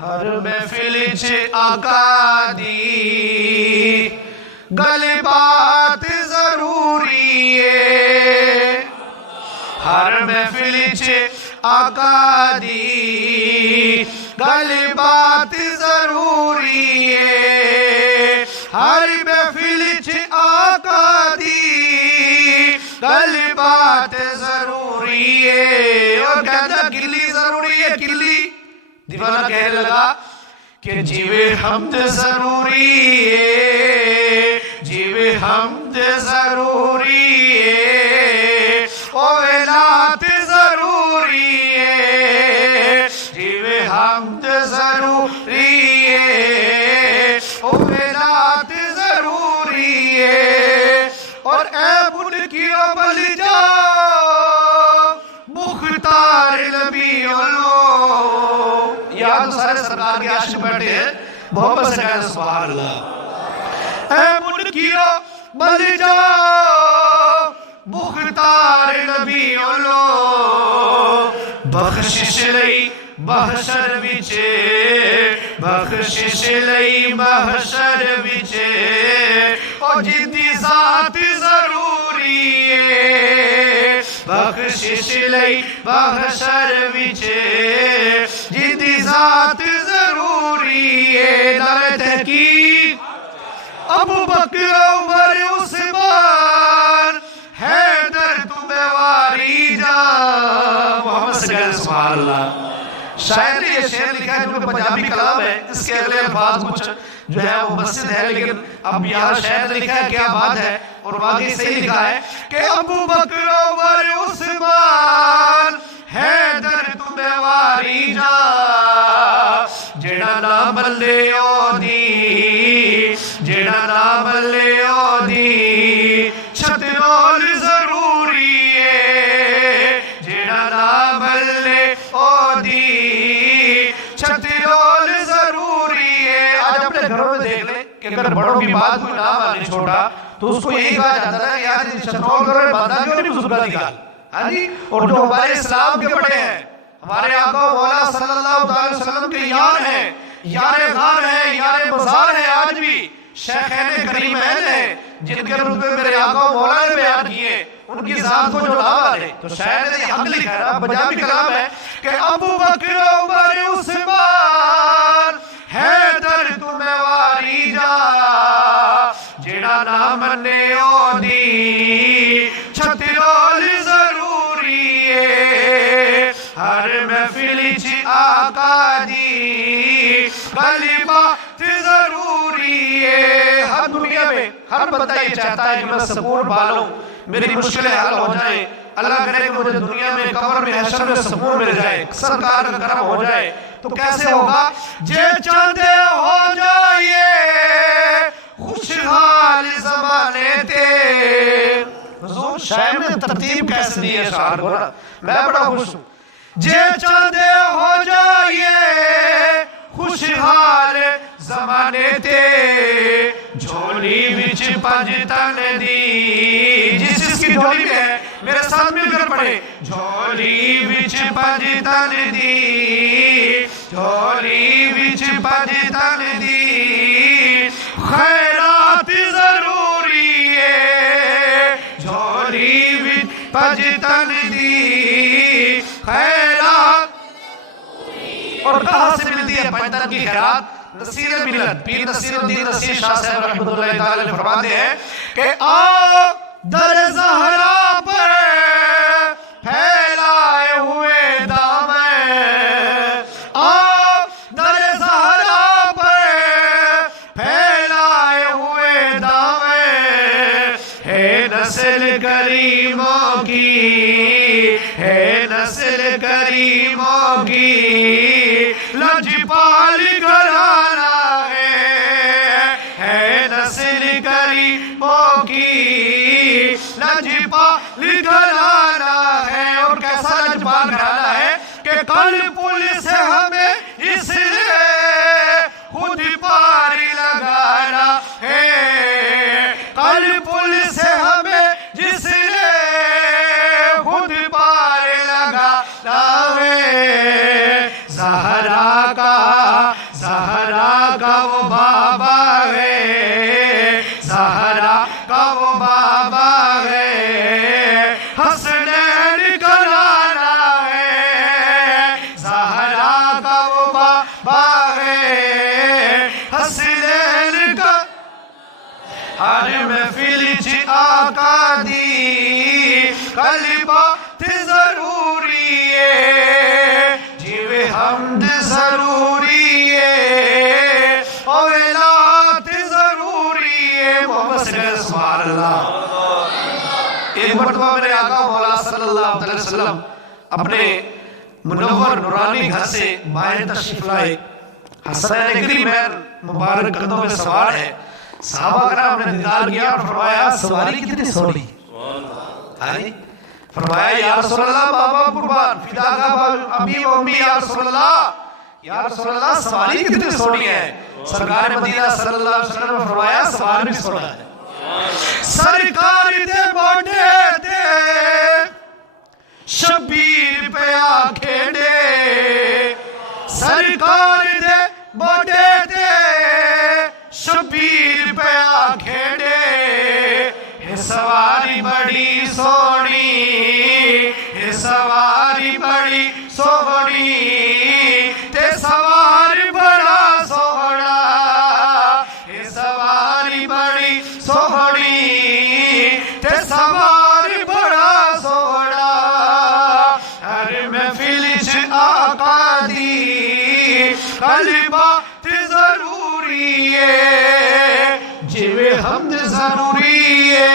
हर महफिल च आका दी गल बात जरूरी है। हर महफिल च आका दी गल बात जरूरी है। हर महफिल च आका दी गल बात जरूरी है। और कहता किली जरूरी है, किली दीवाना कहने लगा कि जीवे हमद जरूरी है, जीवे हमद जरूरी है, ओ वेलात जरूरी है, जीवे हमद जरूरी है, ओ वेलात जरूरी है। और ऐ बुन की बल जाओ मुख्तार नबी याद सारे सरकार के आशिक बैठे हैं, मोहब्बत से कहना सुभान अल्लाह। ऐ मुनकिरो बल जाओ मुख्तार नबी ओलो बख्शिश लई महशर विचे, बख्शिश लई महशर विचे, ओ जिंदी जात जरूरी है। बख्शिश लई महशर विचे जिंदी जात जरूरी है। नारे तहकीक अबू बकर उमर उस्मान हैदर तुम्हें वारी जा। मोहम्मद सुभान अल्लाह। शायर ने ये शेर लिखा है जो पंजाबी कलाम है, इसके अगले अल्फाज कुछ जो है वो मस्जिद है, लेकिन अब यहाँ शायर ने लिखा है क्या बात है। और वाकई सही लिखा है कि अबू बकर उमर उस्मान हैदर तुम्हें वारी जा, जेड़ा नाम ले ओदी, जेड़ा नाम ले ओदी छतरोल जरूरी है, जेड़ा नाम ले ओदी छतरोल जरूरी है। आज अपने घरों में देख ले कि अगर बड़ों की बात कोई नाम आने छोड़ा तो उसको यही कहा जाता है यार छतरोल घर में बांधा क्यों नहीं बुजुर्ग निकाल। हाँ जी। और जो हमारे इस्लाम के बड़े हैं, हमारे आका मौला सल्लल्लाहु अलैहि वसल्लम के यार हैं, यार गार है, यार मज़ार है, आज भी शेखैन करीमैन है जिनके रुतबे मेरे आका मौला ने बयान किए, उनकी जात को जो नाम आ रहे। तो शायर ने हक लिखा है, पंजाबी कलाम है कि अबू बकर उमर उस्मान हैदर तुम्हें वारी जा, जेड़ा नाम ने ओदी छतरोल जरूरी है। हर महफिल च आका दी गल बात जरूरी है। हर दुनिया में हर बंदा ये चाहता है कि मैं सुकून पालूं, मेरी मुश्किलें हल हो जाए। अल्लाह करे कि मुझे दुनिया में कब्र में हश्र में सुकून मिल जाए, सरकार का करम हो जाए। तो कैसे होगा? जे चाहते हो जाइए खुशहाल ज़माने ते। हुजूर शायर ने तरतीब कैसे दी है शार को ना, मैं बड़ा खुश हूँ। जे चाहते हो जाइए खुशहाल ज़माने ते, झोली विच पंज तन दी। जिसकी झोली में है मेरे साथ मिलकर पढ़े। झोली विच पंज तन दी, झोली विच पंज तन दी, खैरात जरूरी है। झोली विच पंज तन दी खैरात। और कहाँ से मिलती है पंज तन की खैरात? नसीर मिलत पीर नसीरुद्दीन नसीर शाह साहब रहमतुल्लाह ताला अलैह फरमाते हैं कि आओ दर ज़हरा पर फैलाए हुए दामन, आओ दर ज़हरा पर फैलाए हुए दामन, है नस्ल करीमों की, है नस्ल करीमों की, लजपाल घराना है नस्ल करीमों की, लजपाल घराना है। और कैसा लजपाल घराना है कि कल पुलिस हमें इसलिए खुद पार लगाना है, कल पुलिस हमें जिसने खुद पार लगाना है। ज़हरा का वो बाबा है, ज़हरा का वो बाबा है, हसनैन का नाना है, ज़हरा का वो बाबा है, हसनैन का हर महफिल च आका दी कलिमा ते जरूरी है, जिवे हमद जरूरी है, औलाद जरूरी है। मोहम्मद सुभान अल्लाह। एक मरतबा मेरे आका मौला सल्लल्लाहु अलैहि वसल्लम अपने मुनव्वर नूरानी घर से बाहर तशरीफ लाए। हसनैन गिरी महल मुबारक कदमों में सवार है। सहाबा कराम ने दीदार किया और फरमाया सवारी कितनी सोहनी। फरमाया या रसूल अल्लाह बाबा कुर्बान फिदा का अम्मी व उम्मी या रसूल अल्लाह, या रसूल अल्लाह सवारी कितनी सोहनी है। सरकार मदीना सल्लल्लाहु अलैहि वसल्लम ने फरमाया सवार भी सोहना है। सरकार दे मोटे ते शबीर पे आखेड़े, सरकार दे मोटे ते शबीर पे आखेड़े, सवारी बड़ी सोहनी, सवारी बड़ी सोहनी, ते सवारी बड़ा सोहना, सवारी बड़ी सोहनी, ते सवारी बड़ा सोहना। हर महफिल च आका दी कलिमा ते जरूरी है, जिवे हमद जरूरी है।